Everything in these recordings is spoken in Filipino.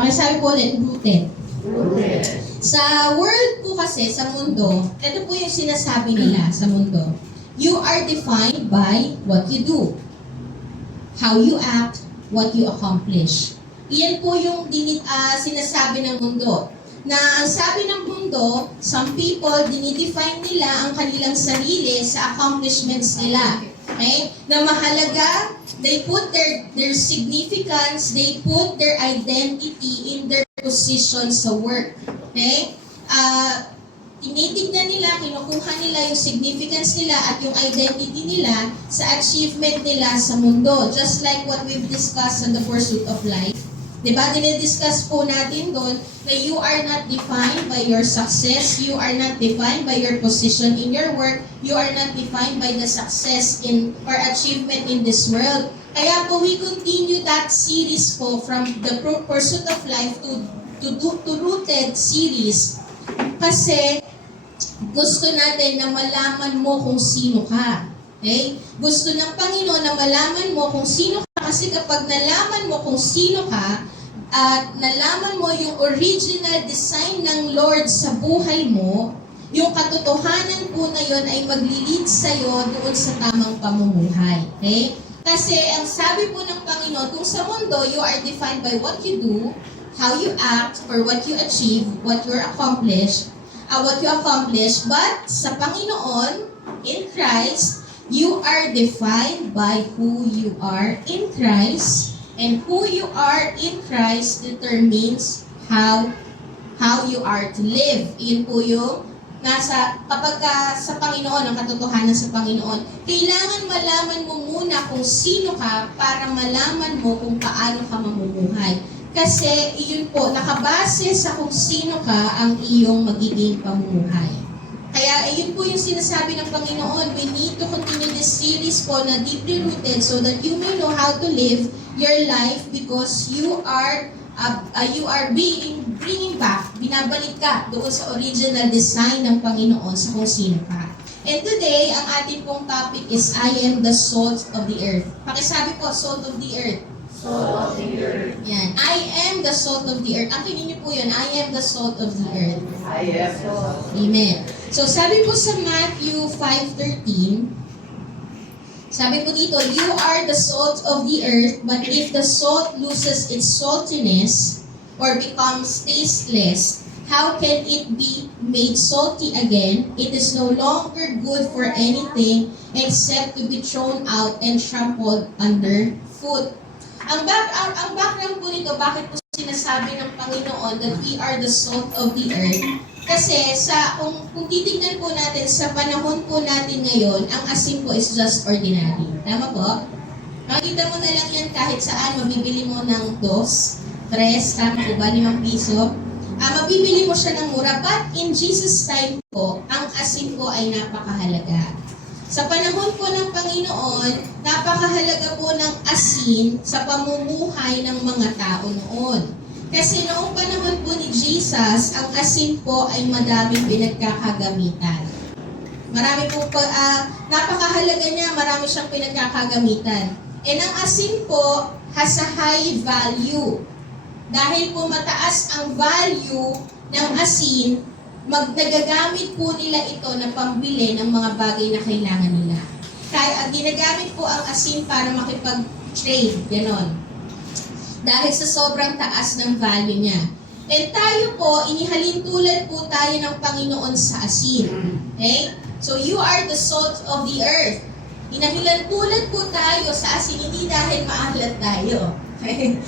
Pakisabi po ulit, rooted. Sa world po kasi, sa mundo, ito po yung sinasabi nila sa mundo. You are defined by what you do, how you act, what you accomplish. Iyan po yung sinasabi ng mundo. Na ang sabi ng mundo, some people, dinidefine nila ang kanilang sarili sa accomplishments nila. Okay? Na mahalaga, they put their significance, they put their identity in their position sa work. Okay? Tinitignan nila, kinukuha nila yung significance nila at yung identity nila sa achievement nila sa mundo. Just like what we've discussed on the pursuit of life. Diba? Dinidiscuss po natin doon na you are not defined by your success, you are not defined by your position in your work, you are not defined by the success in or achievement in this world. Kaya po we continue that series po from the pursuit of life to rooted series. Kasi gusto natin na malaman mo kung sino ka. Okay? Gusto ng Panginoon na malaman mo kung sino ka kasi kapag nalaman mo kung sino ka at nalaman mo yung original design ng Lord sa buhay mo, yung katotohanan po na yun ay maglilid sa'yo doon sa tamang pamumuhay. Okay? Kasi ang sabi po ng Panginoon, kung sa mundo you are defined by what you do, how you act, or what you achieve, what you accomplish, but sa Panginoon, in Christ, you are defined by who you are in Christ, and who you are in Christ determines how you are to live. Iyon po yung kapag sa Panginoon, ang katotohanan sa Panginoon, kailangan malaman mo muna kung sino ka para malaman mo kung paano ka mamumuhay. Kasi iyon po, nakabase sa kung sino ka ang iyong magiging pamumuhay. Kaya ayun po yung sinasabi ng Panginoon, we need to continue this series po na deeply rooted so that you may know how to live your life because you are bringing back, binabalik ka doon sa original design ng Panginoon sa kung sino ka. And today, ang ating pong topic is I am the salt of the earth. Pakisabi po, salt of the earth. Salt of the earth. Yan. I am the salt of the earth. Akinin niyo po yun. I am the salt of the earth. I am the salt. Amen. So, sabi po sa Matthew 5:13, sabi po dito, you are the salt of the earth, but if the salt loses its saltiness or becomes tasteless, how can it be made salty again? It is no longer good for anything except to be thrown out and trampled underfoot. Ang background po nito, bakit po sinasabi ng Panginoon that we are the salt of the earth? Kasi kung titignan po natin sa panahon po natin ngayon, ang asin po is just ordinary. Tama po? Makita mo na lang yan kahit saan, mabibili mo ng 2, 3, tama po ba, 5 piso. Mabibili mo siya ng mura, but in Jesus' time po, ang asin po ay napakahalaga. Sa panahon po ng Panginoon, napakahalaga po ng asin sa pamumuhay ng mga tao noon. Kasi noong panahon po ni Jesus, ang asin po ay madaming pinagkakagamitan. Marami po, napakahalaga niya, marami siyang pinagkakagamitan. And ang asin po has a high value. Dahil po mataas ang value ng asin, nagagamit po nila ito na pambili ng mga bagay na kailangan nila. Kaya ginagamit po ang asin para makipag-trade, ganon. Dahil sa sobrang taas ng value niya. And tayo po, inihalin tulad po tayo ng Panginoon sa asin. Okay? So you are the salt of the earth. Inahilan tulad po tayo sa asin, hindi dahil maalat tayo. Okay?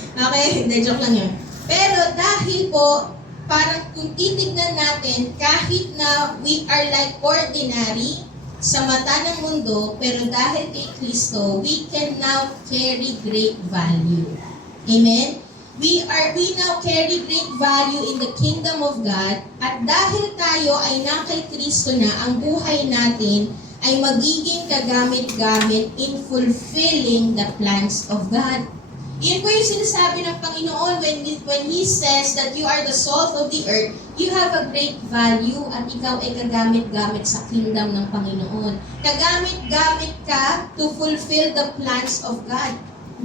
Hindi, joke lang yun. Pero dahil po, parang kung titignan natin, kahit na we are like ordinary sa mata ng mundo, pero dahil kay Kristo, we can now carry great value. Amen? We now carry great value in the kingdom of God, at dahil tayo ay na kay Kristo na, ang buhay natin ay magiging kagamit-gamit in fulfilling the plans of God. Iyan po yung sinasabi ng Panginoon when He says that you are the salt of the earth, you have a great value at ikaw ay kagamit-gamit sa kingdom ng Panginoon. Kagamit-gamit ka to fulfill the plans of God.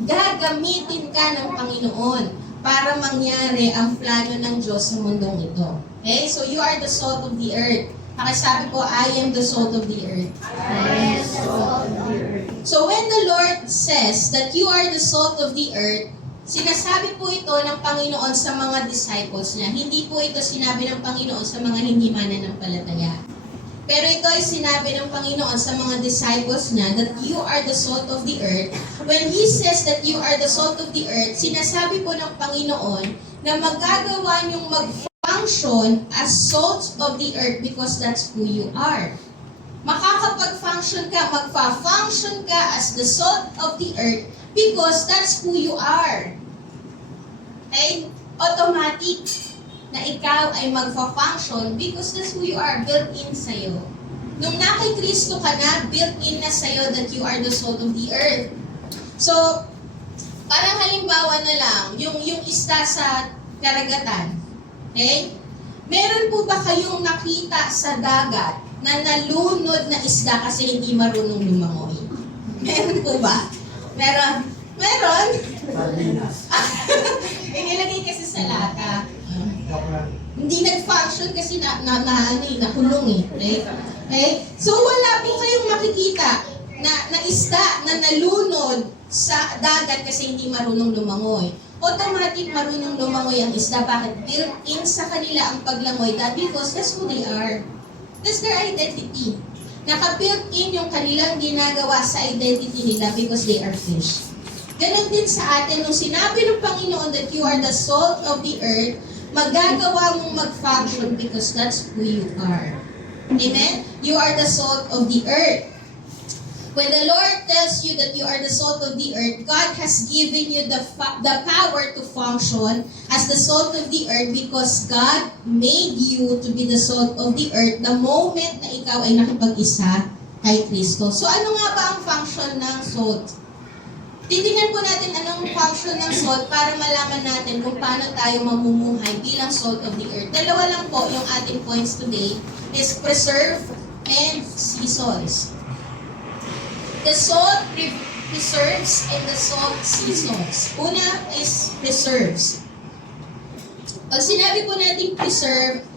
Gagamitin ka ng Panginoon para mangyari ang plano ng Diyos sa mundong ito. Okay? So you are the salt of the earth. Pakisabi po, I am the salt of the earth. I am the salt of the earth. So when the Lord says that you are the salt of the earth, sinasabi po ito ng Panginoon sa mga disciples niya. Hindi po ito sinabi ng Panginoon sa mga hindi mananampalataya. Pero ito ay sinabi ng Panginoon sa mga disciples niya that you are the salt of the earth. When He says that you are the salt of the earth, sinasabi po ng Panginoon na magagawa niyong mag-function as salt of the earth because that's who you are. Makakapag-function ka, magfa-function ka as the salt of the earth because that's who you are. Okay? Automatic na ikaw ay magfa-function because that's who you are, built-in sa'yo. Nung na kay Kristo ka na, built-in na sa'yo that you are the salt of the earth. So, parang halimbawa na lang, yung isda sa karagatan. Okay? Meron po ba kayong nakita sa dagat na nalunod na isda kasi hindi marunong lumangoy? Meron po ba? Meron? Meron? Inilagay kasi sa lata. Hindi nag-function kasi nakulong eh. Okay? So wala po kayong makikita na isda na nalunod sa dagat kasi hindi marunong lumangoy. Automatic marunong lumangoy ang isda. Bakit? Built-in sa kanila ang paglangoy because that's who they are. That's their identity. Naka-built-in yung kanilang ginagawa sa identity nila because they are fish. Ganon din sa atin, nung sinabi ng Panginoon that you are the salt of the earth, magagawa mong mag-function because that's who you are. Amen? You are the salt of the earth. When the Lord tells you that you are the salt of the earth, God has given you the power to function as the salt of the earth because God made you to be the salt of the earth the moment na ikaw ay nakipag-isa kay Kristo. So ano nga ba ang function ng salt? Titingnan po natin anong function ng salt para malaman natin kung paano tayo mamumuhay bilang salt of the earth. Dalawa lang po yung ating points today is preserve and seasons. The salt preserves and the salt seasons. Una is preserves. Pag sinabi po natin preserve,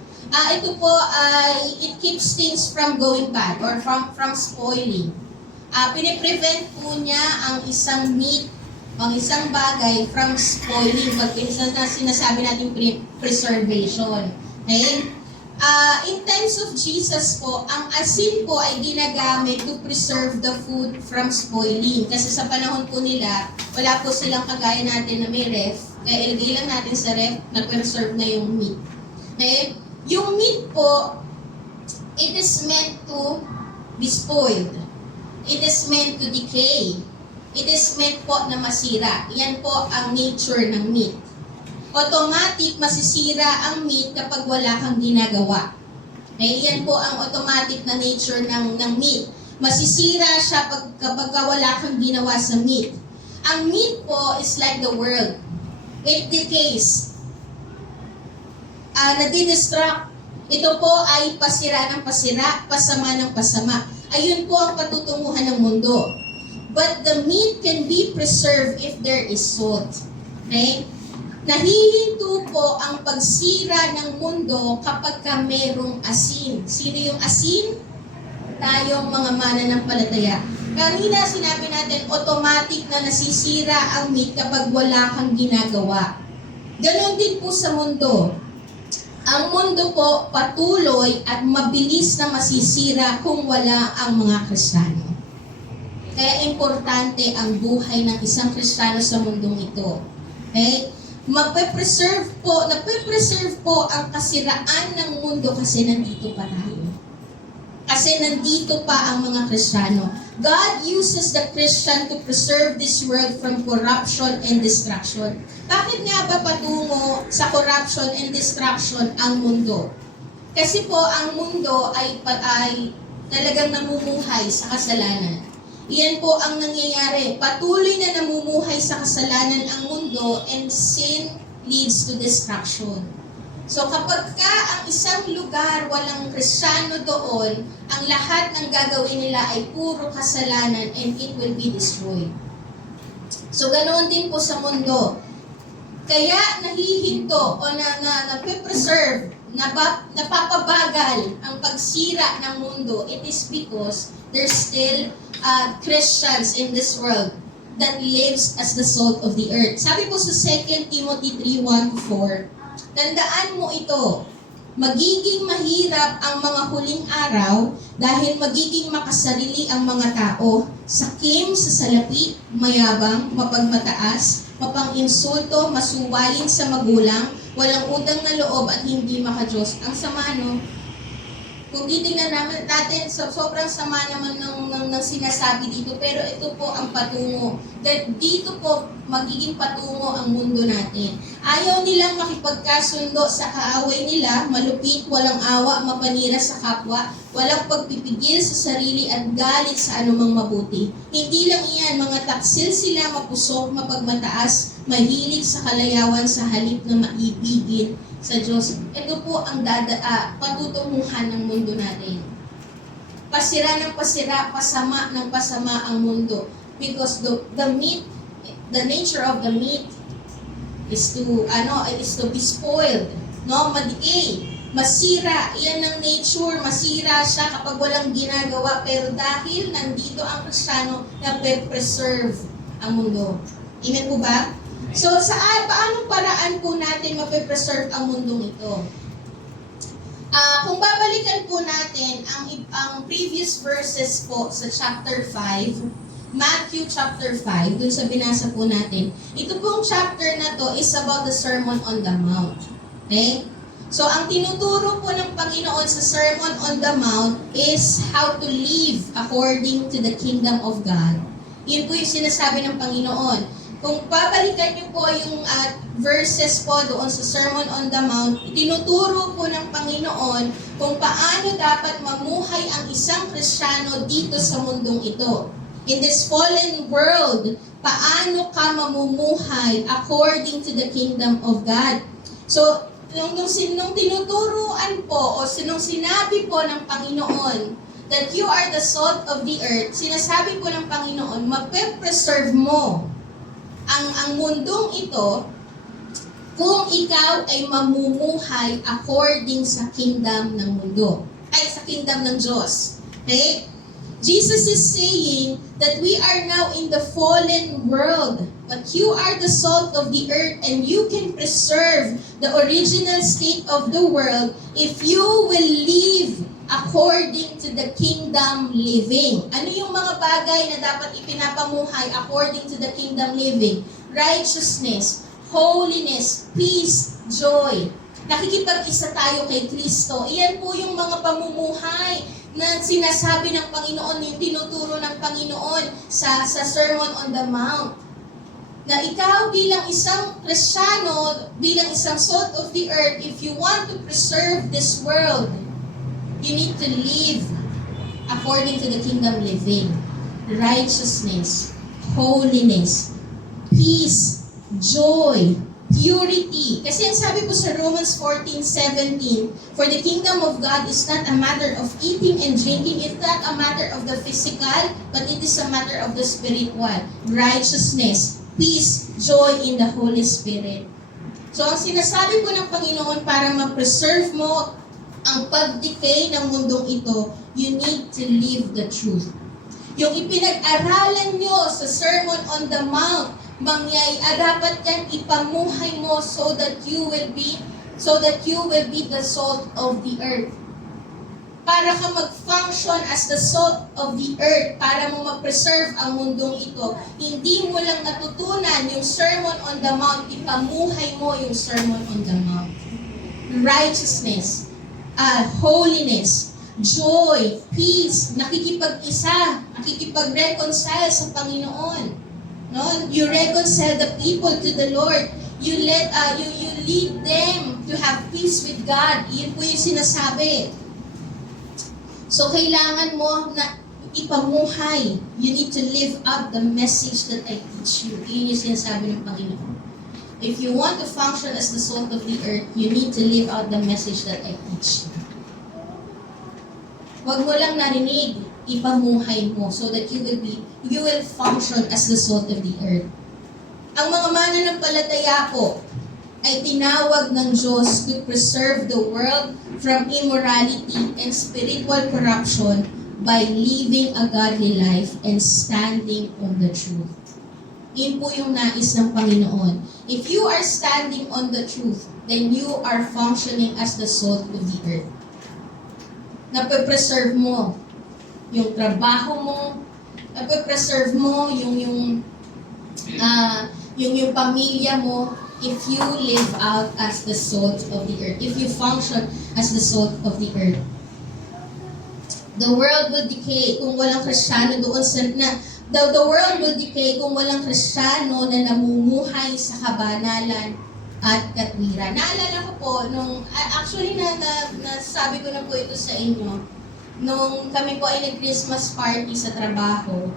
ito po ay it keeps things from going bad or from spoiling. Piniprevent po niya ang isang meat, ang isang bagay from spoiling. Pag sinasabi natin preservation. Okay? In times of Jesus po, ang asin po ay ginagamit to preserve the food from spoiling. Kasi sa panahon po nila, wala po silang kagaya natin na may ref. Kaya ilagay lang natin sa ref na preserve na yung meat. Okay? Yung meat po, it is meant to be spoiled. It is meant to decay. It is meant po na masira. Yan po ang nature ng meat. Automatic masisira ang meat kapag wala kang ginagawa. Okay? Yan po ang automatic na nature ng meat. Masisira siya kapag wala kang ginawa sa meat. Ang meat po is like the world. It decays. Nadidestruct. Ito po ay pasira ng pasira, pasama ng pasama. Ayun po ang patutunguhan ng mundo. But the meat can be preserved if there is salt. Okay? Nahihinto po ang pagsira ng mundo kapag ka merong asin. Sino yung asin? Tayong mga mananampalataya. Kanina sinabi natin, automatic na nasisira ang meat kapag wala kang ginagawa. Ganon din po sa mundo. Ang mundo po patuloy at mabilis na masisira kung wala ang mga Kristiyano. Kaya importante ang buhay ng isang Kristiyano sa mundong ito. Okay? Nape-preserve po ang kasiraan ng mundo kasi nandito pa tayo. Kasi nandito pa ang mga Kristiyano. God uses the Christian to preserve this world from corruption and destruction. Bakit nga ba patungo sa corruption and destruction ang mundo? Kasi po ang mundo ay talagang namumuhay sa kasalanan. Iyan po ang nangyayari. Patuloy na namumuhay sa kasalanan ang mundo and sin leads to destruction. So kapag ka ang isang lugar walang Kristiyano doon, ang lahat ng gagawin nila ay puro kasalanan and it will be destroyed. So ganoon din po sa mundo. Kaya nahihinto o nape-preserve, napapabagal ang pagsira ng mundo. It is because there's still Christians in this world that lives as the salt of the earth. Sabi po sa 2 Timothy 3:1-4, tandaan mo ito, magiging mahirap ang mga huling araw dahil magiging makasarili ang mga tao, sakim sa salapi, mayabang, mapagmataas, mapang-insulto, masuwayin sa magulang, walang utang na loob at hindi makadiyos. Ang sama, no? Kung titingnan natin, sobrang sama naman ng sinasabi dito, pero ito po ang patungo. Dito po magiging patungo ang mundo natin. Ayaw nilang makipagkasundo sa kaaway nila, malupit, walang awa, mapanira sa kapwa, walang pagpipigil sa sarili at galit sa anumang mabuti. Hindi lang iyan, mga taksil sila, mapusok, mapagmataas, mahilig sa kalayawan sa halip na maibigin sa Diyos. Ito po ang patutunguhan ng mundo natin. Pasira ng pasira, pasama ng pasama ang mundo. Because the nature of the meat is to be spoiled, no? Madicay, masira, iyan ang nature, masira siya kapag walang ginagawa, pero dahil nandito ang Kristiyano, nape-preserve ang mundo. Amen po ba? So, paanong paraan po natin mape-preserve ang mundong ito? Kung babalikan po natin ang previous verses po sa chapter 5, Matthew chapter 5, dun sa binasa po natin, ito pong chapter na to is about the Sermon on the Mount. Okay? So, ang tinuturo po ng Panginoon sa Sermon on the Mount is how to live according to the kingdom of God. Yun po yung sinasabi ng Panginoon. Kung babalikan niyo po yung verses po doon sa Sermon on the Mount, itinuturo po ng Panginoon kung paano dapat mamuhay ang isang Kristiyano dito sa mundong ito. In this fallen world, paano ka mamumuhay according to the kingdom of God. So, nung tinuturuan po o nung sinabi po ng Panginoon that you are the salt of the earth, sinasabi po ng Panginoon, mape-preserve mo ang mundong ito kung ikaw ay mamumuhay according sa kingdom ng mundo. Ay, sa kingdom ng Diyos. Okay? Jesus is saying that we are now in the fallen world, but you are the salt of the earth and you can preserve the original state of the world if you will live according to the kingdom living. Ano yung mga bagay na dapat ipinapamuhay according to the kingdom living? Righteousness, holiness, peace, joy. Nakikipag-isa tayo kay Kristo. Iyan po yung mga pamumuhay na sinasabi ng Panginoon, yung tinuturo ng Panginoon sa Sermon on the Mount. Na ikaw bilang isang Kristiyano, bilang isang salt of the earth, if you want to preserve this world, you need to live according to the kingdom living. Righteousness, holiness, peace, joy, purity. Kasi ang sabi po sa Romans 14:17, for the kingdom of God is not a matter of eating and drinking, it's not a matter of the physical, but it is a matter of the spiritual. Righteousness, peace, joy in the Holy Spirit. So ang sinasabi po ng Panginoon para ma-preserve mo ang pag-decay ng mundong ito, you need to live the truth. Yung ipinag-aralan nyo sa Sermon on the Mount, dapat yan ipamuhay mo so that you will be the salt of the earth. Para ka mag-function as the salt of the earth, para mo ma-preserve ang mundong ito, hindi mo lang natutunan yung Sermon on the Mount, ipamuhay mo yung Sermon on the Mount. Righteousness, holiness, joy, peace, nakikipag-isa, nakikipag-reconcile sa Panginoon. No? You reconcile the people to the Lord. You lead them to have peace with God. Iyon po yung sinasabi. So kailangan mo na ipamuhay. You need to live out the message that I teach you. Iyon yung sinasabi ng Panginoon. If you want to function as the salt of the earth, you need to live out the message that I teach you. Huwag mo lang narinig, ipamuhay mo so that you will function as the salt of the earth. Ang mga mananampalataya po ay tinawag ng Diyos to preserve the world from immorality and spiritual corruption by living a godly life and standing on the truth. Yun po yung nais ng Panginoon. If you are standing on the truth, then you are functioning as the salt of the earth. Nape-preserve mo yung trabaho mo, nape-preserve mo yung pamilya mo if you live out as the salt of the earth, if you function as the salt of the earth. The world will decay kung walang Kristiyano doon sa the world will decay kung walang Kristiyano na namumuhay sa kabanalan at katwiran. Naalala ko po, actually nasabi ko na po ito sa inyo, nung kami po ay nag-Christmas party sa trabaho.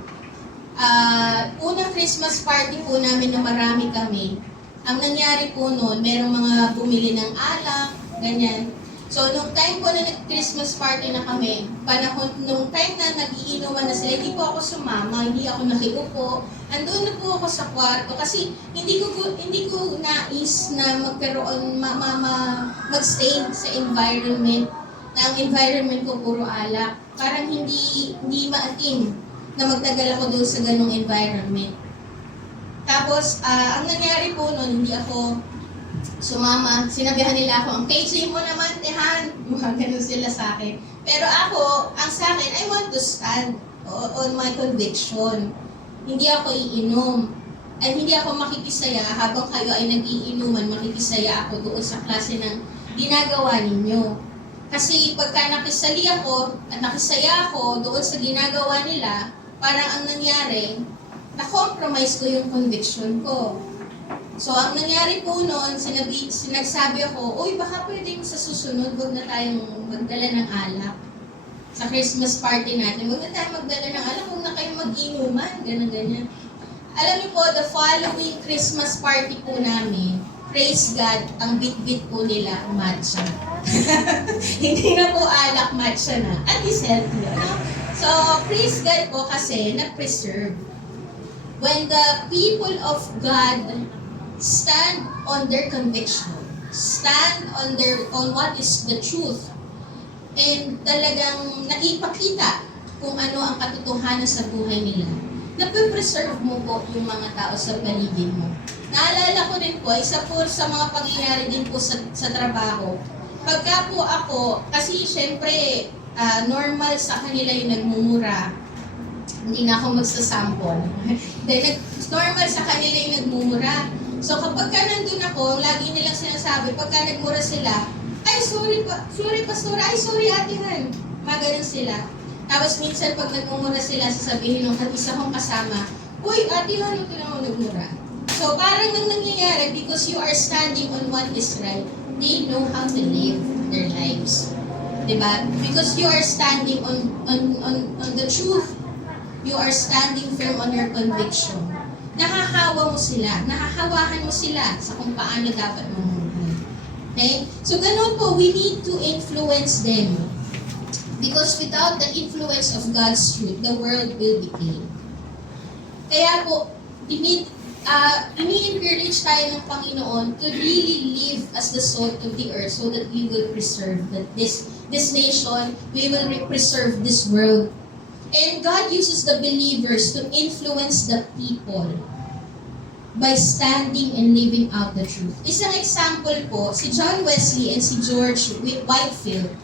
Unang Christmas party po namin na marami kami, ang nangyari po noon, merong mga bumili ng alak, ganyan. So, nung time po na nag-Christmas party na kami, nung time na nag-iinuman na sila, hindi po ako sumama, hindi ako nakiupo. Andun na po ako sa kwarto kasi hindi ko nais na magkaroon, mag-stay sa environment, na ang environment ko puro alak. Parang hindi maatim na magtagal ako doon sa ganong environment. Tapos, ang nangyari po noon, hindi ako sumama. Sinabihan nila ako, ang KJ mo naman, tehan. Ganun sila sa akin. Pero ako, ang sa akin, I want to stand on my conviction. Hindi ako iinom. At hindi ako makikisaya habang kayo ay nag-iinuman, makikisaya ako doon sa klase ng ginagawa ninyo. Kasi pagka nakisali ako at nakisaya ako doon sa ginagawa nila, parang ang nangyari, na-compromise ko yung conviction ko. So, ang nangyari po noon, sinagsabi ako, uy, baka pwede sa susunod, huwag na tayong magdala ng alak. Sa Christmas party natin, huwag na tayong magdala ng alak, huwag na kayong mag-inuman, ganyan. Alam niyo po, the following Christmas party po namin, praise God, ang bit-bit po nila, matcha. Hindi na po alak, matcha na. At least healthy, no? So, praise God po kasi na-preserve. When the people of God stand on their conviction, stand on what is the truth, and talagang naipakita kung ano ang katotohanan sa buhay nila, nape-preserve mo po yung mga tao sa paligid mo. Naalala ko din po, isa po sa mga pangyayari din po sa trabaho, pagka po ako, kasi syempre, normal sa kanila yung nagmumura, hindi na ako magsasample. Dahil normal sa kanila yung nagmumura. So kapag ka nandun ako, lagi nilang sinasabi, pagka nagmura sila, ay sorry pastor, ay sorry ate Han. Maganon sila. Tapos minsan pag nagmumura sila, sasabihin ng isa kong kasama, uy ate Han, ito na ako nagmura. So parang nang nangyayari, because you are standing on what is right, they know how to live their lives. Diba? Because you are standing on the truth. You are standing firm on your conviction. Nahahawa mo sila, nahahawahan mo sila sa kung paano dapat mamuhay. Okay? So ganun po, we need to influence them. Because without the influence of God's truth, the world will decay. Kaya po, ini-encourage tayo ng Panginoon to really live as the salt of the earth so that we will preserve this nation, we will preserve this world. And God uses the believers to influence the people by standing and living out the truth. Isang example po, si John Wesley and si George Whitefield.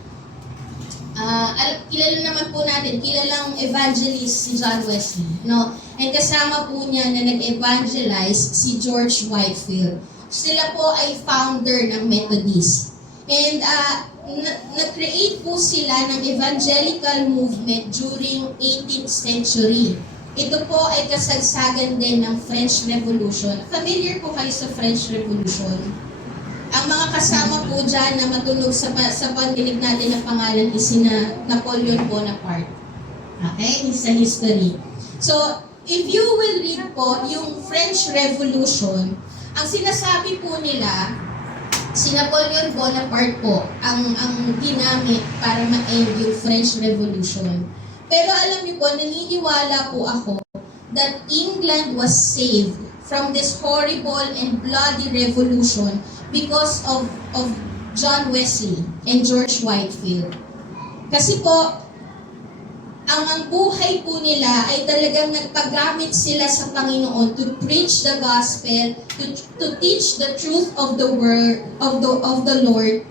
Kilala naman po natin, kilalang evangelist si John Wesley. No? And kasama po niya na nag-evangelize si George Whitefield. Sila po ay founder ng Methodist. And nag-create po sila ng evangelical movement during 18th century. Ito po ay kasagsagan din ng French Revolution. Familiar po kayo sa French Revolution? Ang mga kasama po dyan na matunog sa pandinig natin na pangalan is si Napoleon Bonaparte. Okay? Sa history. So, if you will read po yung French Revolution, ang sinasabi po nila, si Napoleon Bonaparte po ang ginamit para ma-end yung French Revolution. Pero alam niyo po, naniniwala po ako that England was saved from this horrible and bloody revolution because of John Wesley and George Whitefield. Kasi po, ang buhay po nila ay talagang nagpagamit sila sa Panginoon to preach the gospel, to teach the truth of the word of the Lord.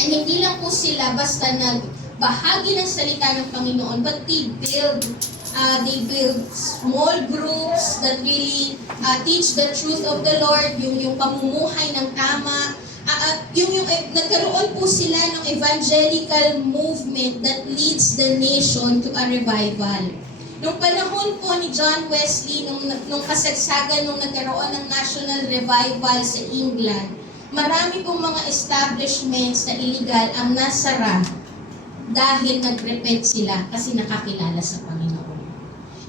And hindi lang po sila basta nagbahagi ng salita ng Panginoon, but they build small groups that really teach the truth of the Lord, yung pamumuhay ng tama. Nagkaroon po sila ng evangelical movement that leads the nation to a revival. Nung panahon po ni John Wesley, nung kasagsagan nung nagkaroon ng national revival sa England, marami pong mga establishments na illegal ang nasara dahil nag-repent sila kasi nakakilala sa Panginoon.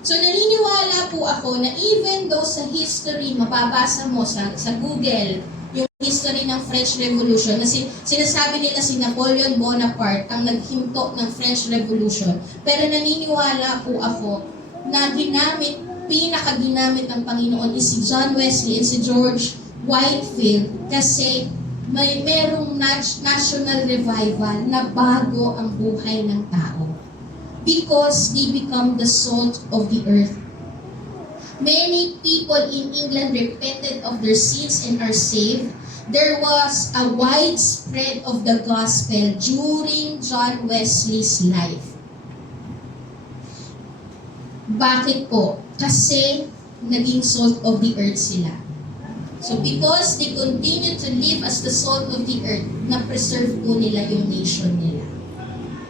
So naniniwala po ako na even though sa history, mababasa mo sa Google, yung history ng French Revolution, na sinasabi nila si Napoleon Bonaparte ang naghinto ng French Revolution. Pero naniniwala po ako na pinakaginamit ng Panginoon is si John Wesley and si George Whitefield kasi merong national revival na bago ang buhay ng tao. Because they become the salt of the earth. Many people in England repented of their sins and are saved. There was a widespread of the gospel during John Wesley's life. Bakit po? Kasi naging salt of the earth sila. So because they continue to live as the salt of the earth, na-preserve po nila yung nation nila.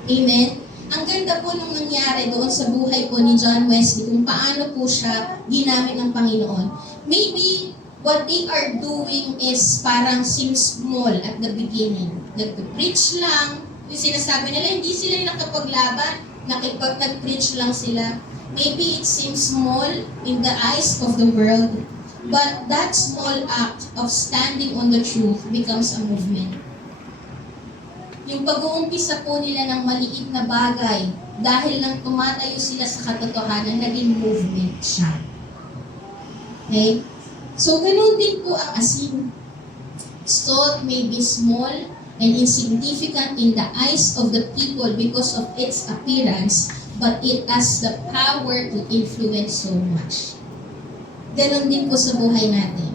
Amen? Ang ganda po nung nangyari doon sa buhay po ni John Wesley, kung paano po siya ginamit ng Panginoon. Maybe what they are doing is parang seems small at the beginning. Nag-preach lang, yung sinasabi nila, hindi sila yung nakapaglaban, nag-preach lang sila. Maybe it seems small in the eyes of the world, but that small act of standing on the truth becomes a movement. Yung pag-uumpisa po nila ng maliit na bagay, dahil nang tumatayo sila sa katotohanan, naging movement siya. Okay? So, ganun din po ang asin. Salt may be small and insignificant in the eyes of the people because of its appearance, but it has the power to influence so much. Ganun din po sa buhay natin.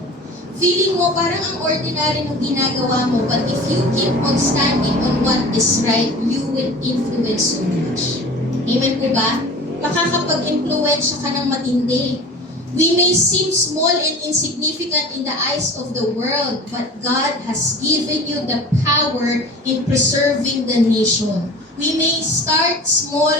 Feeling mo parang ang ordinary ng ginagawa mo, but if you keep on standing on what is right, you will influence so much. Amen po ba? Makakapag-influensya ka ng matindi. We may seem small and insignificant in the eyes of the world, but God has given you the power in preserving the nation. We may start small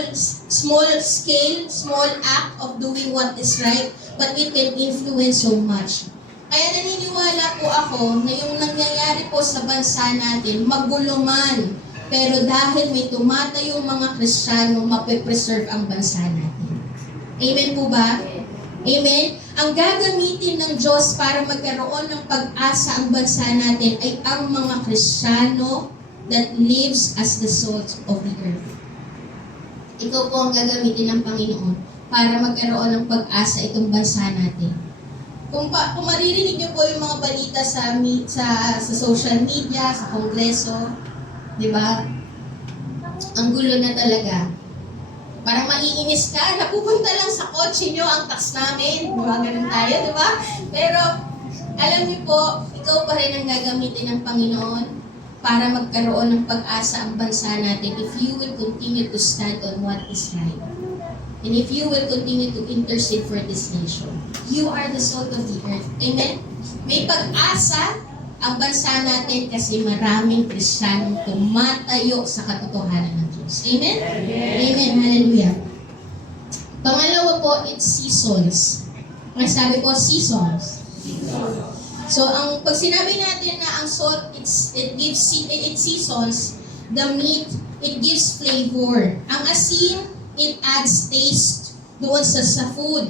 scale, small act of doing what is right, but it can influence so much. Kaya naniniwala po ako na yung nangyayari po sa bansa natin, magulo man, pero dahil may tumatayong mga Kristiyano, mape-preserve ang bansa natin. Amen po ba? Amen? Ang gagamitin ng Diyos para magkaroon ng pag-asa ang bansa natin ay ang mga Kristiyano that lives as the salt of the earth. Ito po ang gagamitin ng Panginoon para magkaroon ng pag-asa itong bansa natin. Kung maririnig niyo po yung mga balita sa social media, sa kongreso, di ba? Ang gulo na talaga. Parang maiinis ka, napupunta lang sa kotse niyo ang tax namin. Di ba? Ganun tayo, di ba? Pero, alam niyo po, ikaw pa rin ang gagamitin ng Panginoon para magkaroon ng pag-asa ang bansa natin if you will continue to stand on what is right. And if you will continue to intercede for this nation, you are the salt of the earth. Amen? May pag-asa ang bansa natin kasi maraming Kristiyanong tumatayo sa katotohanan ng Diyos. Amen? Amen. Hallelujah. Pangalawa po, it's seasons. Ang sabi ko, seasons. So, pag sinabi natin na ang salt, it seasons, the meat, it gives flavor. Ang asin, it adds taste doon sa food.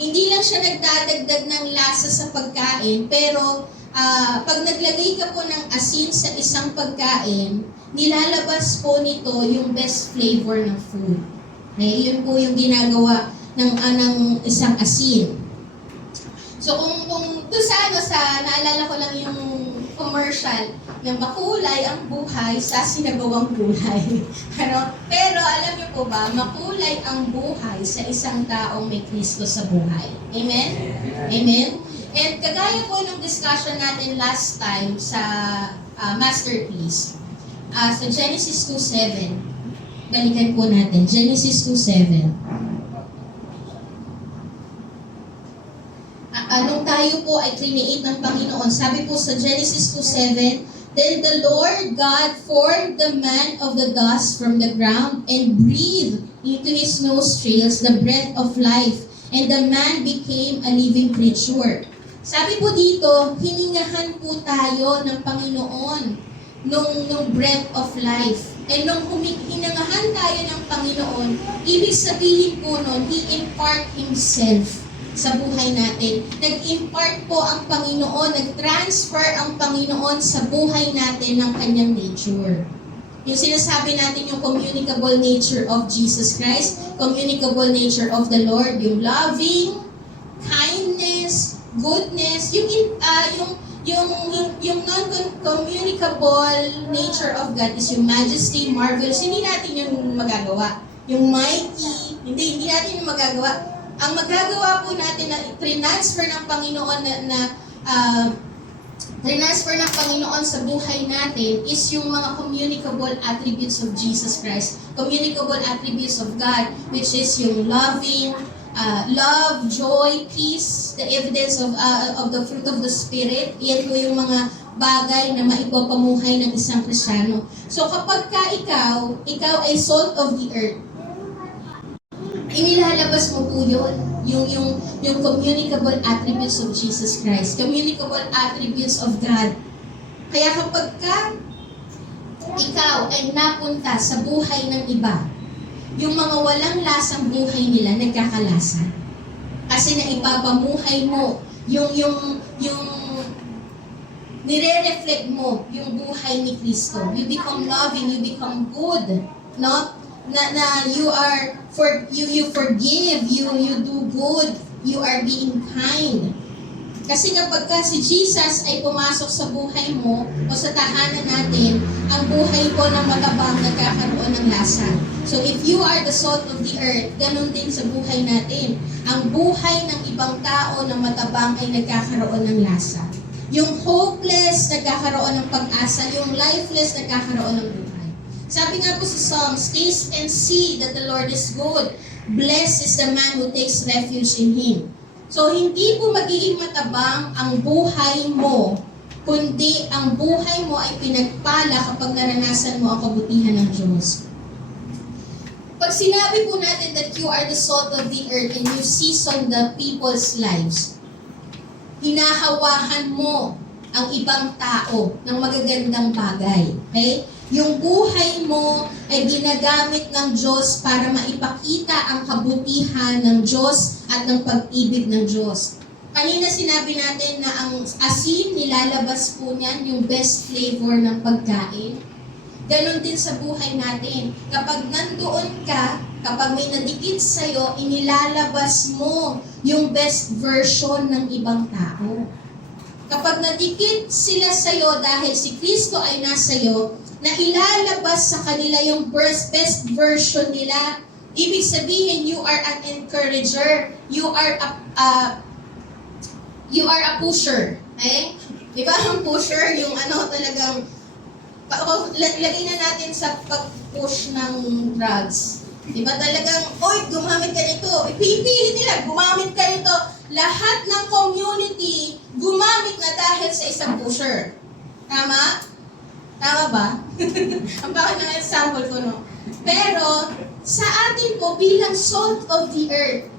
Hindi lang siya nagdadagdag ng lasa sa pagkain, pero pag naglagay ka po ng asin sa isang pagkain, nilalabas po nito yung best flavor ng food. Okay? Yun po yung ginagawa ng isang asin. So kung doon naalala ko lang yung commercial, yung makulay ang buhay sa sinagawang buhay. Pero alam niyo po ba, makulay ang buhay sa isang taong may Kristo sa buhay. Amen? Amen? And kagaya po ng discussion natin last time sa Masterpiece, sa Genesis 2:7, balikan po natin, Genesis 2:7. Nung tayo po ay create ng Panginoon, sabi po sa Genesis 2:7, "Then the Lord God formed the man of the dust from the ground and breathed into his nostrils the breath of life, and the man became a living creature." Sabi po dito, hiningahan po tayo ng Panginoon nung breath of life. And nung hiningahan tayo ng Panginoon, ibig sabihin po nun, He impart Himself sa buhay natin. Nag-impart po ang Panginoon, nag-transfer ang Panginoon sa buhay natin ng kanyang nature. Yung sinasabi natin yung communicable nature of Jesus Christ, communicable nature of the Lord, yung loving, kindness, goodness, yung non-communicable nature of God is yung majesty, marvelous, hindi natin yung magagawa. Yung mighty, hindi natin yung magagawa. Ang magagawa po natin na transfer ng Panginoon transfer ng Panginoon sa buhay natin is yung mga communicable attributes of Jesus Christ, communicable attributes of God, which is yung loving, love, joy, peace, the evidence of the fruit of the Spirit. Yan po yung mga bagay na maipapamuhay ng isang Kristiyano. So kapag ikaw ay salt of the earth, inilalabas mo po yun, yung communicable attributes of Jesus Christ, communicable attributes of God. Kaya kapag ikaw ay napunta sa buhay ng iba, yung mga walang lasang buhay nila nagkakalasa. Kasi naipapamuhay mo, yung nire-reflect mo yung buhay ni Kristo. You become loving, you become good, no? Na you forgive, you do good, you are being kind. Kasi kapag si Jesus ay pumasok sa buhay mo o sa tahanan natin, ang buhay po ng matabang nagkakaroon ng lasa. So if you are the salt of the earth, ganun din sa buhay natin. Ang buhay ng ibang tao na matabang ay nagkakaroon ng lasa. Yung hopeless, nagkakaroon ng pag-asa. Yung lifeless, nagkakaroon ng buhay. Sabi nga po sa Psalms, "Taste and see that the Lord is good. Blessed is the man who takes refuge in Him." So, hindi po magiging matabang ang buhay mo, kundi ang buhay mo ay pinagpala kapag naranasan mo ang kabutihan ng Diyos. Pag sinabi po natin that you are the salt of the earth and you season the people's lives, hinahawahan mo ang ibang tao ng magagandang bagay. Okay? Yung buhay mo ay ginagamit ng Diyos para maipakita ang kabutihan ng Diyos at ng pag-ibig ng Diyos. Kanina sinabi natin na ang asin, nilalabas po niyan yung best flavor ng pagkain. Ganon din sa buhay natin. Kapag nandoon ka, kapag may nadikit sa'yo, inilalabas mo yung best version ng ibang tao. Kapag nadikit sila sa'yo dahil si Kristo ay nasa'yo, na ilalabas sa kanila yung best version nila. Ibig sabihin, you are an encourager. You are a pusher. Eh? Diba ang pusher? Yung talagang, lagay na natin sa pag-push ng drugs. Diba talagang, oy, gumamit ka nito. Ipipilit nila, gumamit ka nito. Lahat ng community, gumamit na dahil sa isang pusher. Tama? Tama ba? Ang bakit ng example ko, no? Pero, sa atin po, bilang salt of the earth,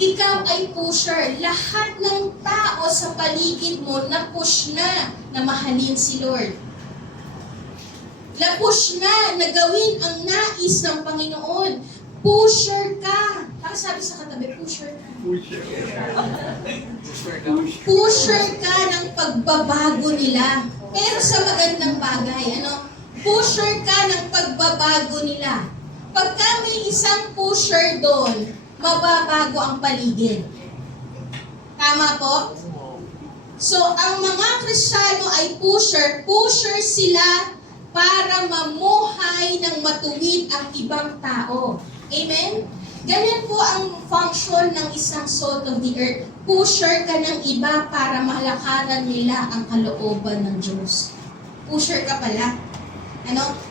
ikaw ay pusher. Lahat ng tao sa paligid mo, na-push na mahalin si Lord. Na-push na gawin ang nais ng Panginoon. Pusher ka. Para sabi sa katabi, pusher ka. Pusher ka ng pagbabago nila. Pero sa magandang bagay, pusher ka ng pagbabago nila. Pagka may isang pusher doon, mababago ang paligid. Tama po? So, ang mga Kristiyano ay pusher sila para mamuhay ng matuwid ang ibang tao. Amen? Ganyan po ang function ng isang salt of the earth. Pusher ka ng iba para malakaran nila ang kalooban ng Diyos. Pusher ka pala.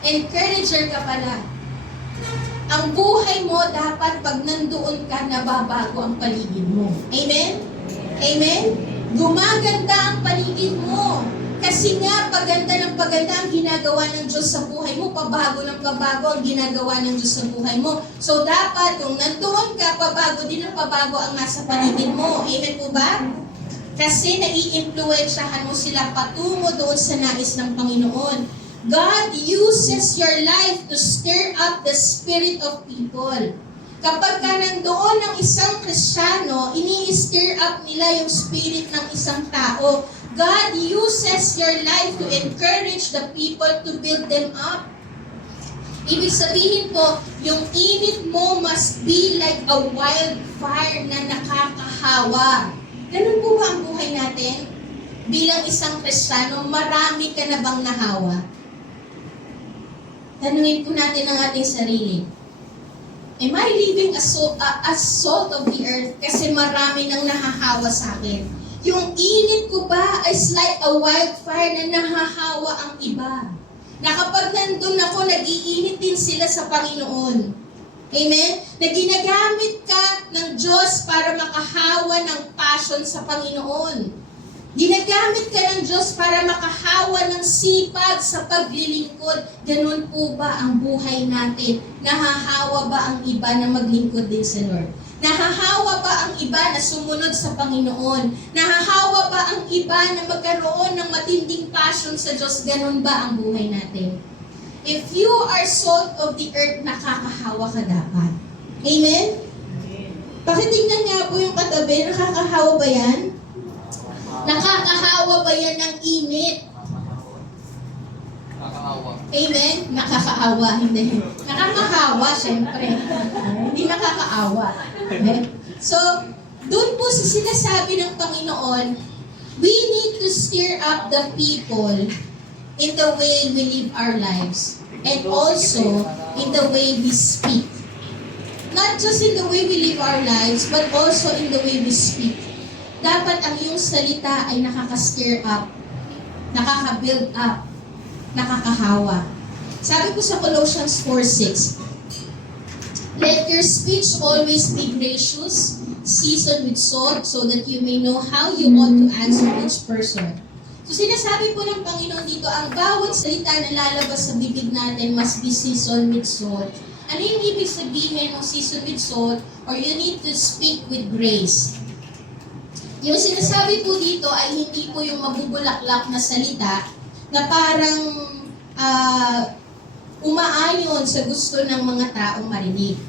Encourager ka pala. Ang buhay mo dapat pag nandoon ka, nababago ang paligid mo. Amen? Amen? Gumaganda ang paligid mo. Kasi nga, paganda ng paganda ang ginagawa ng Diyos sa buhay mo, pabago ng pabago ang ginagawa ng Diyos sa buhay mo. So dapat, kung nandoon ka, pabago din ang pabago ang nasa paligid mo. Amen po ba? Kasi nai-impluwensyahan mo sila patungo doon sa nais ng Panginoon. God uses your life to stir up the spirit of people. Kapag ka nandoon ng isang Kristiyano, ini-stir up nila yung spirit ng isang tao. God uses your life to encourage the people to build them up. Ibig sabihin po, yung init mo must be like a wildfire na nakakahawa. Ganun po ba ang buhay natin? Bilang isang Kristiyano, marami ka na bang nahawa? Tanungin po natin ang ating sarili. Am I living as salt of the earth kasi marami nang nahahawa sa akin? Yung init ko ba is like a wildfire na nahahawa ang iba? Na kapag nandun ako, nag-iinit din sila sa Panginoon. Amen? Na ginagamit ka ng Diyos para makahawa ng passion sa Panginoon. Ginagamit ka ng Diyos para makahawa ng sipag sa paglilingkod. Ganun po ba ang buhay natin? Nahahawa ba ang iba na maglingkod din sa Lord? Nahahawa ba ang iba na sumunod sa Panginoon? Nahahawa ba ang iba na magkaroon ng matinding passion sa Diyos? Ganun ba ang buhay natin? If you are salt of the earth, nakakahawa ka dapat. Amen? Pakitingnan nga po yung katabi, nakakahawa ba yan? Nakakahawa ba yan ng init? Amen? Nakakaawa, hindi. Nakakahawa, syempre. Hindi nakakaawa. Okay? So, doon po sa sinasabi ng Panginoon, we need to stir up the people in the way we live our lives and also in the way we speak. Not just in the way we live our lives, but also in the way we speak. Dapat ang iyong salita ay nakaka-stir up, nakaka-build up, nakakahawa. Sabi po sa Colossians 4:6, let your speech always be gracious, seasoned with salt, so that you may know how you ought to answer each person. So sinasabi po ng Panginoon dito, ang bawat salita na lalabas sa bibig natin must be seasoned with salt. Ano yung ibig sabihin ng seasoned with salt? Or you need to speak with grace. Yung sinasabi po dito ay hindi po yung mabubulaklak na salita na parang umaayon sa gusto ng mga taong marinig.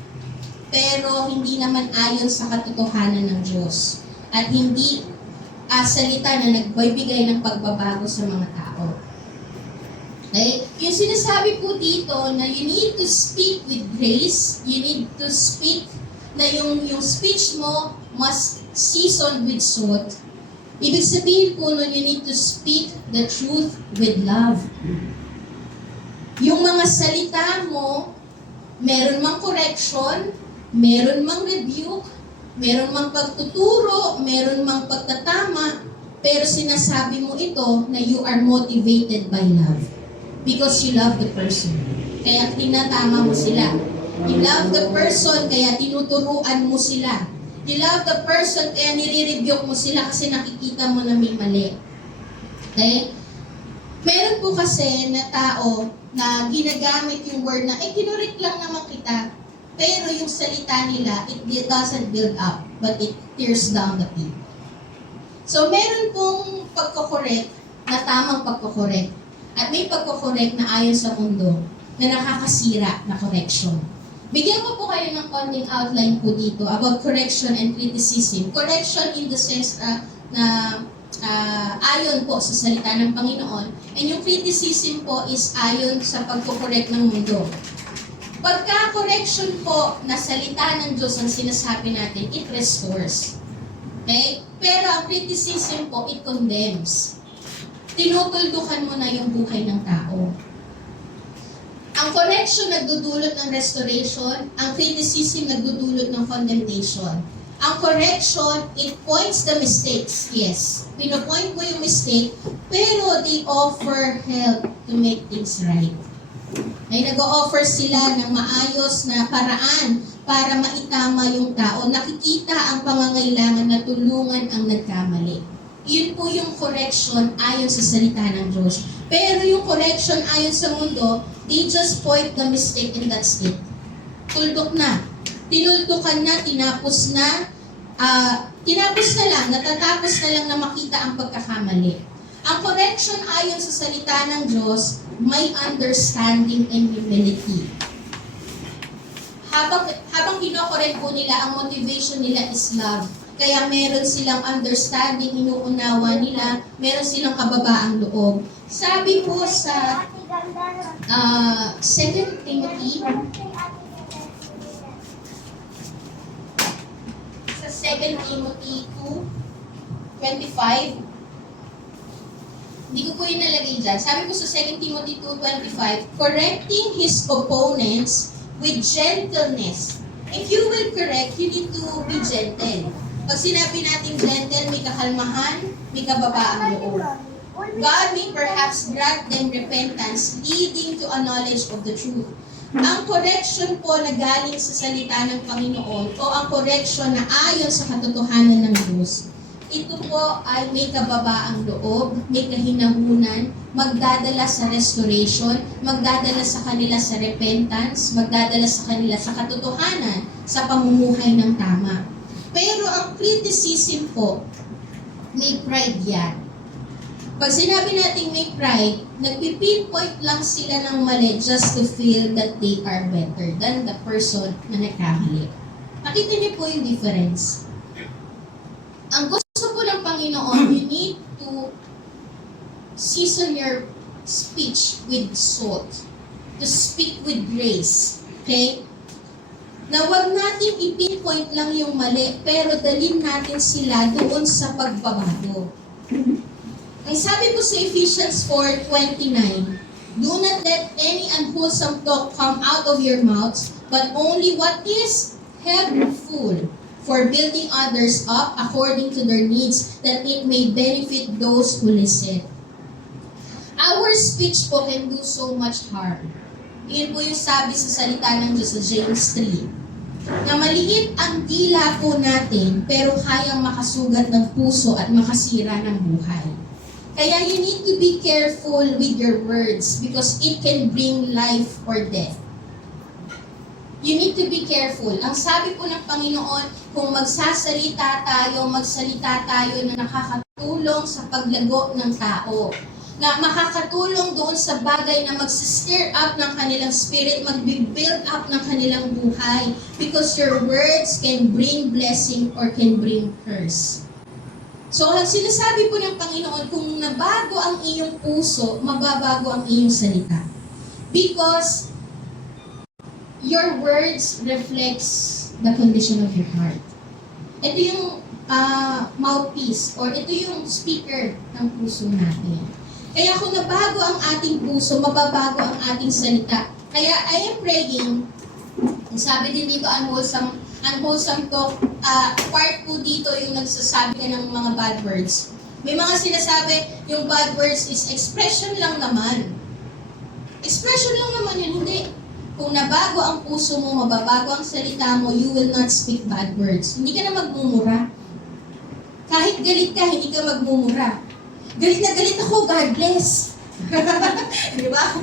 Pero hindi naman ayon sa katotohanan ng Diyos. At hindi salita na nagbibigay ng pagbabago sa mga tao. Okay? Yung sinasabi po dito na you need to speak with grace, you need to speak na yung speech mo must seasoned with salt. Ibig sabihin po nun, you need to speak the truth with love. Yung mga salita mo, meron mang correction, meron mang rebuke, meron mang pagtuturo, meron mang pagtatama, pero sinasabi mo ito na you are motivated by love. Because you love the person. Kaya tinatama mo sila. You love the person, kaya tinuturuan mo sila. You love the person, kaya nire-rebuke mo sila kasi nakikita mo na may mali. Okay? Meron po kasi na tao na ginagamit yung word na, kinurik lang naman kita. Pero yung salita nila, it doesn't build up, but it tears down the people. So, meron pong pagkokorek na tamang pagkokorek. At may pagkokorek na ayon sa mundo na nakakasira na correction. Bigyan ko po kayo ng konting outline po dito about correction and criticism. Correction in the sense na ayon po sa salita ng Panginoon. And yung criticism po is ayon sa pagko-correct ng mundo. Pagka correction po na salita ng Diyos ang sinasabi natin, it restores. Okay? Pero ang criticism po, it condemns. Tinutuldukan mo na yung buhay ng tao. Ang correction nagdudulot ng restoration, ang criticism nagdudulot ng condemnation. Ang correction, it points the mistakes. Yes, pinopoint mo yung mistake, pero they offer help to make things right. Ay nag-o-offer sila ng maayos na paraan para maitama yung tao. Nakikita ang pangangailangan na tulungan ang nagkamali. Yun po yung correction ayon sa salita ng Diyos. Pero yung correction ayon sa mundo, they just point the mistake and that's it. Tuldok na. Tinuldukan na, tinapos na lang, natatapos na lang na makita ang pagkakamali. Ang correction ayon sa salita ng Diyos, may understanding and humility. Habang kinokorek po nila, ang motivation nila is love. Kaya meron silang understanding, inuunawa nila, meron silang kababaang loob. Sabi po sa 2 Timothy, sa 2 Timothy 2:25, hindi ko po yung nalagay dyan. Sabi po sa 2 Timothy 2:25, correcting his opponents with gentleness. If you will correct, you need to be gentle. Pag sinabi natin gentle, may kakalmahan, may kababaang loob. God may perhaps grant them repentance leading to a knowledge of the truth. Ang correction po na galing sa salita ng Panginoon o ang correction na ayon sa katotohanan ng Diyos, ito po ay may kababaang loob, may kahinahunan, magdadala sa restoration, magdadala sa kanila sa repentance, magdadala sa kanila sa katotohanan, sa pamumuhay ng tama. Pero ang criticism po, may pride yan. Pag sinabi natin may pride, nagpipinpoint lang sila ng mali just to feel that they are better than the person na nagkamali. Nakita niyo po yung difference. Ang gusto po ng Panginoon, you need to season your speech with salt. To speak with grace. Okay? Na huwag natin ipinpoint lang yung mali, pero dalhin natin sila doon sa pagbabago. Ang sabi po sa Ephesians 4:29, do not let any unwholesome talk come out of your mouths, but only what is helpful for building others up according to their needs, that it may benefit those who listen. Our speech po can do so much harm. Iyon po yung sabi sa salita ng Diyos sa James 3. Na maliit ang dila po natin, pero kayang makasugat ng puso at makasira ng buhay. Kaya you need to be careful with your words because it can bring life or death. You need to be careful. Ang sabi po ng Panginoon, kung magsalita tayo na nakakatulong sa paglago ng tao, na makakatulong doon sa bagay na mag-stir up ng kanilang spirit, mag-build up ng kanilang buhay, because your words can bring blessing or can bring curse. So, ang sinasabi po ng Panginoon, kung nabago ang iyong puso, mababago ang iyong salita. Because your words reflects the condition of your heart. Ito yung mouthpiece, or ito yung speaker ng puso natin. Kaya kung nabago ang ating puso, mababago ang ating salita. Kaya I am praying, sabi din dito, unwholesome talk, part po dito yung nagsasabi ka ng mga bad words. May mga sinasabi, yung bad words is expression lang naman. Expression lang naman yun, hindi. Kung nabago ang puso mo, mababago ang salita mo, you will not speak bad words. Hindi ka na magmumura. Kahit galit ka, hindi ka magmumura. Galit na galit ako, God bless. Di ba?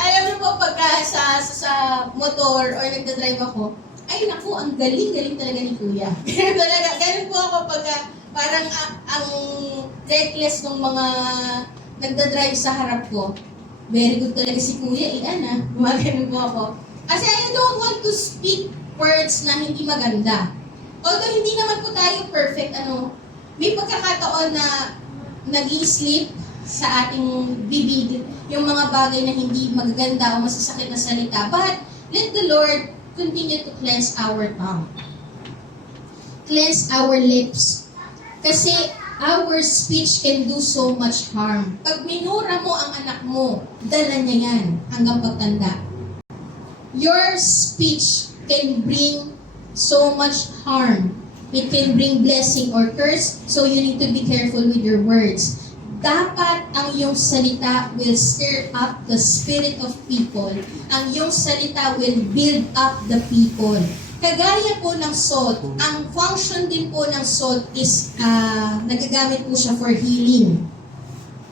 Alam mo po, pagka sa motor or nagdadrive ako, ay naku, ang galing talaga ni Kuya. Ganun po ako pagka parang ang reckless ng mga nagdadrive sa harap ko. Very good talaga si Kuya, gumagano po ako. Kasi I don't want to speak words na hindi maganda. Although hindi naman po tayo perfect, may pagkakataon na nag-i-slip sa ating bibig yung mga bagay na hindi magaganda o masasakit na salita. But let the Lord continue to cleanse our tongue. Cleanse our lips. Kasi our speech can do so much harm. Pag minura mo ang anak mo, dala niya yan hanggang pagtanda. Your speech can bring so much harm. It can bring blessing or curse, so you need to be careful with your words. Dapat ang iyong salita will stir up the spirit of people. Ang iyong salita will build up the people. Kagaya po ng salt, ang function din po ng salt is nagagamit po siya for healing.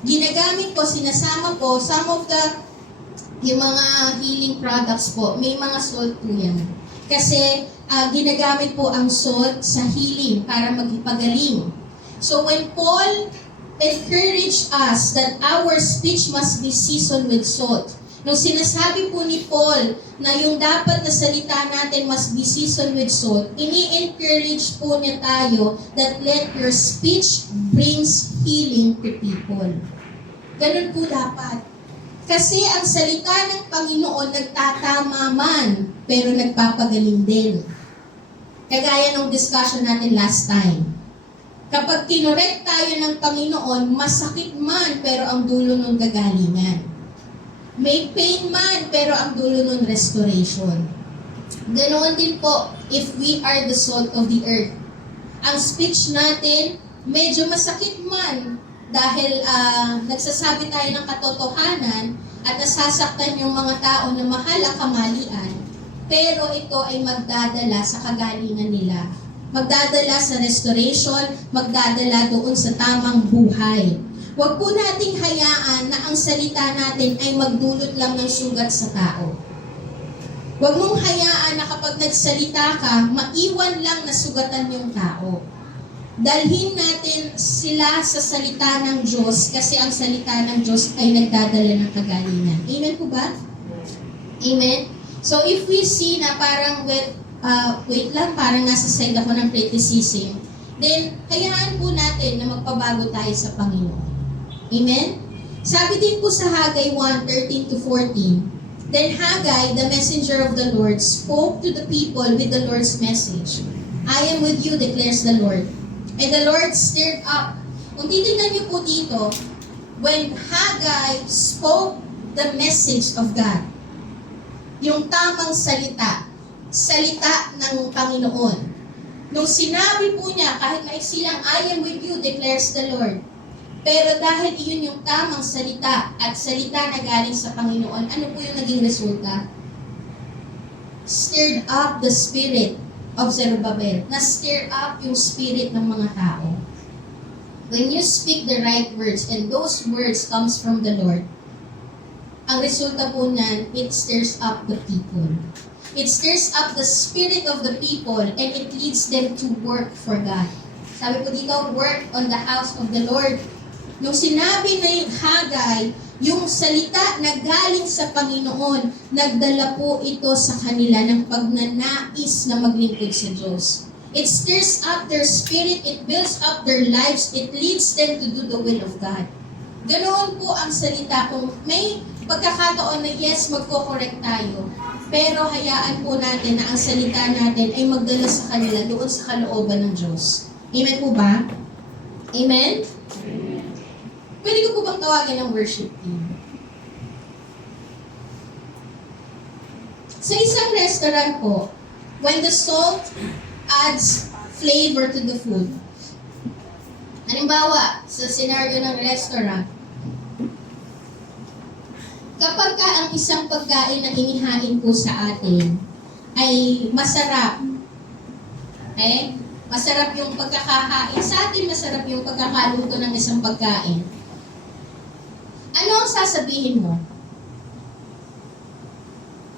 Ginagamit po, sinasama po, some of the yung mga healing products po, may mga salt po yan. Kasi ginagamit po ang salt sa healing para magpagaling. So when Paul encouraged us that our speech must be seasoned with salt, nung sinasabi po ni Paul na yung dapat na salita natin must be seasoned with salt, ini-encourage po niya tayo that let your speech brings healing to people. Ganun po dapat. Kasi ang salita ng Panginoon nagtatama man, pero nagpapagaling din. Kagaya ng discussion natin last time. Kapag kinorek tayo ng Panginoon, masakit man, pero ang dulo nun gagalingan. May pain man, pero ang dulo nun restoration. Ganoon din po, if we are the salt of the earth. Ang speech natin, medyo masakit man, dahil nagsasabi tayo ng katotohanan at nasasaktan yung mga tao na mahal ang kamalian, pero ito ay magdadala sa kagalingan nila. Magdadala sa restoration, magdadala doon sa tamang buhay. Huwag po nating hayaan na ang salita natin ay magdulot lang ng sugat sa tao. Huwag mong hayaan na kapag nagsalita ka, maiwan lang na sugatan yung tao. Dalhin natin sila sa salita ng Diyos kasi ang salita ng Diyos ay nagdadala ng kagalingan. Amen po ba? Amen? So if we see na parang, wait lang, parang nasa side ako ng criticism, then hayaan po natin na magpabago tayo sa Panginoon. Amen? Sabi din po sa Haggai 1:13-14, Then Haggai, the messenger of the Lord, spoke to the people with the Lord's message. I am with you, declares the Lord. And the Lord stirred up. Kung titignan niyo po dito, when Haggai spoke the message of God, yung tamang salita, salita ng Panginoon. Nung sinabi po niya, kahit maiksi lang, I am with you, declares the Lord. Pero dahil iyon yung tamang salita at salita na galing sa Panginoon, ano po yung naging resulta? Stirred up the spirit of Zerubbabel. Na-stir up yung spirit ng mga tao. When you speak the right words and those words comes from the Lord, ang resulta po niyan, it stirs up the people. It stirs up the spirit of the people and it leads them to work for God. Sabi po dito, work on the house of the Lord. Nung sinabi na Haggai, yung salita na galing sa Panginoon, nagdala po ito sa kanila ng pagnanais na maglingkod sa Diyos. It stirs up their spirit, it builds up their lives, it leads them to do the will of God. Ganoon po ang salita. Kung may pagkakataon na yes, magko-correct tayo, pero hayaan po natin na ang salita natin ay magdala sa kanila doon sa kalooban ng Diyos. Amen po ba? Amen? Pwede ko po bang tawagan ng worship team? Sa isang restaurant po, when the salt adds flavor to the food, halimbawa, sa scenario ng restaurant, kapag ka ang isang pagkain na inihain po sa atin ay masarap, masarap yung pagkakahain sa atin, masarap yung pagkakaluto ng isang pagkain, ano ang sasabihin mo?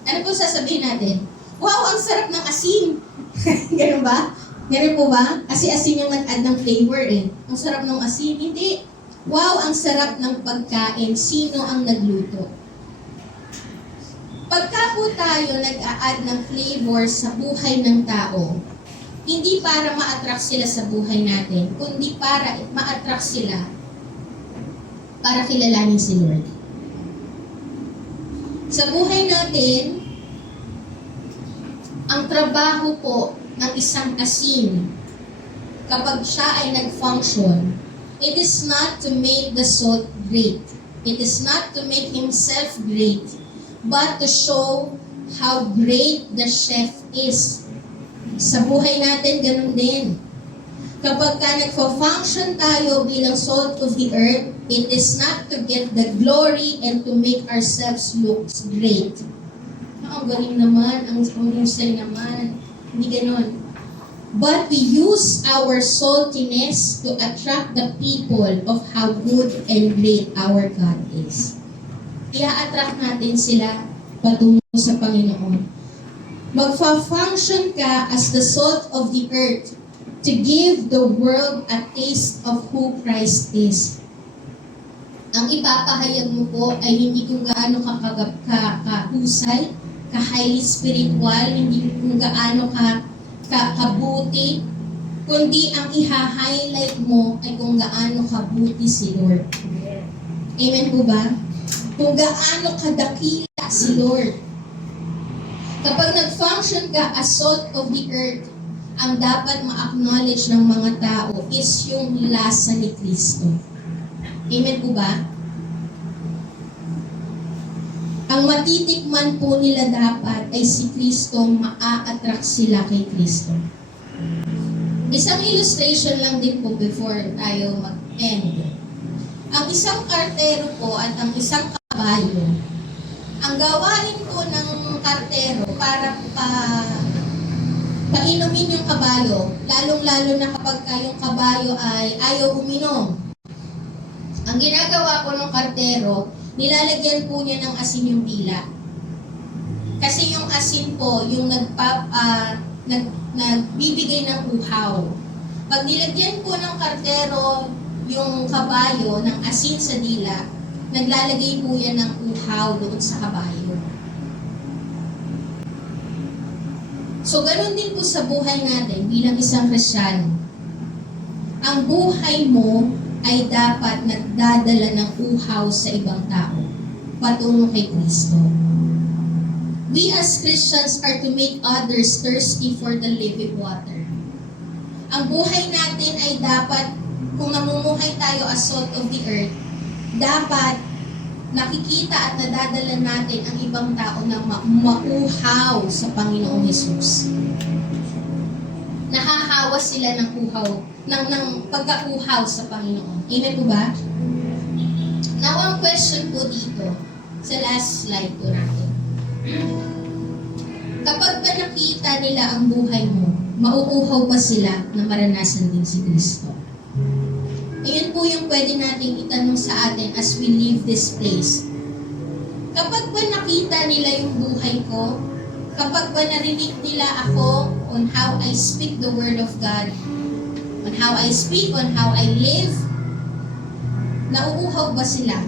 Ano po sasabihin natin? Wow, ang sarap ng asin! Ganun ba? Ganun po ba? Kasi asin yung nag-add ng flavor eh. Ang sarap ng asin. Hindi. Wow, ang sarap ng pagkain. Sino ang nagluto? Pagka po tayo nag-a-add ng flavor sa buhay ng tao, hindi para ma-attract sila sa buhay natin, kundi para ma-attract sila para kilalanin si Lord. Sa buhay natin, ang trabaho po ng isang asin kapag siya ay nag-function, it is not to make the salt great. It is not to make himself great, but to show how great the chef is. Sa buhay natin, ganun din. Kapag ka nagfa-function tayo bilang salt of the earth, it is not to get the glory and to make ourselves look great. Ang galing naman, ang husay naman. Hindi ganun. But we use our saltiness to attract the people of how good and great our God is. Ia-attract natin sila patungo sa Panginoon. Magfa-function ka as the salt of the earth to give the world a taste of who Christ is. Ang ipapahayag mo po ay hindi kung gaano kahusay, ka-highly spiritual, hindi kung gaano kabuti, kundi ang iha-highlight mo ay kung gaano kabuti si Lord. Amen po ba? Kung gaano kadakila si Lord. Kapag nag-function ka as salt of the earth, ang dapat ma-acknowledge ng mga tao is yung lasa ni Kristo. Amen po ba? Ang matitikman po nila dapat ay si Kristo, maa-attract sila kay Kristo. Isang illustration lang din po before tayo mag-end. Ang isang kartero po at ang isang kabayo, ang gawain po ng kartero para painumin yung kabayo, lalong-lalo na kapag yung kabayo ay ayaw uminom. Ang ginagawa po ng kartero, nilalagyan po niya ng asin yung dila. Kasi yung asin po, yung nagbibigay ng uhaw. Pag nilagyan po ng kartero yung kabayo ng asin sa dila, naglalagay po yan ng uhaw doon sa kabayo. So, ganun din po sa buhay natin bilang isang Kristiyano. Ang buhay mo ay dapat nagdadala ng uhaw sa ibang tao, patungo kay Kristo. We as Christians are to make others thirsty for the living water. Ang buhay natin ay dapat, kung namumuhay tayo as salt of the earth, dapat nakikita at nadadala natin ang ibang tao na mauhaw sa Panginoong Hesus. Nahahawa sila ng uhaw, ng pagkauhaw sa Panginoon. Amen po ba? Now, ang question po dito, sa last slide po natin. Kapag ba nakita nila ang buhay mo, mauuhaw ba sila na maranasan din si Kristo? Ayun po yung pwede nating itanong sa atin as we leave this place. Kapag ba nakita nila yung buhay ko, kapag ba narinig nila ako on how I speak the Word of God, on how I speak, on how I live, nauuhaw ba sila?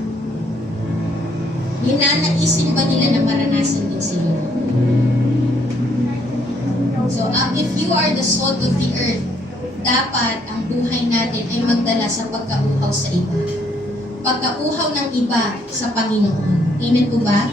Ninanaisin ba nila na maranasan din si Lord? So, if you are the salt of the earth, dapat ang buhay natin ay magdala sa pagkauhaw sa iba. Pagkauhaw ng iba sa Panginoon. Amen po ba?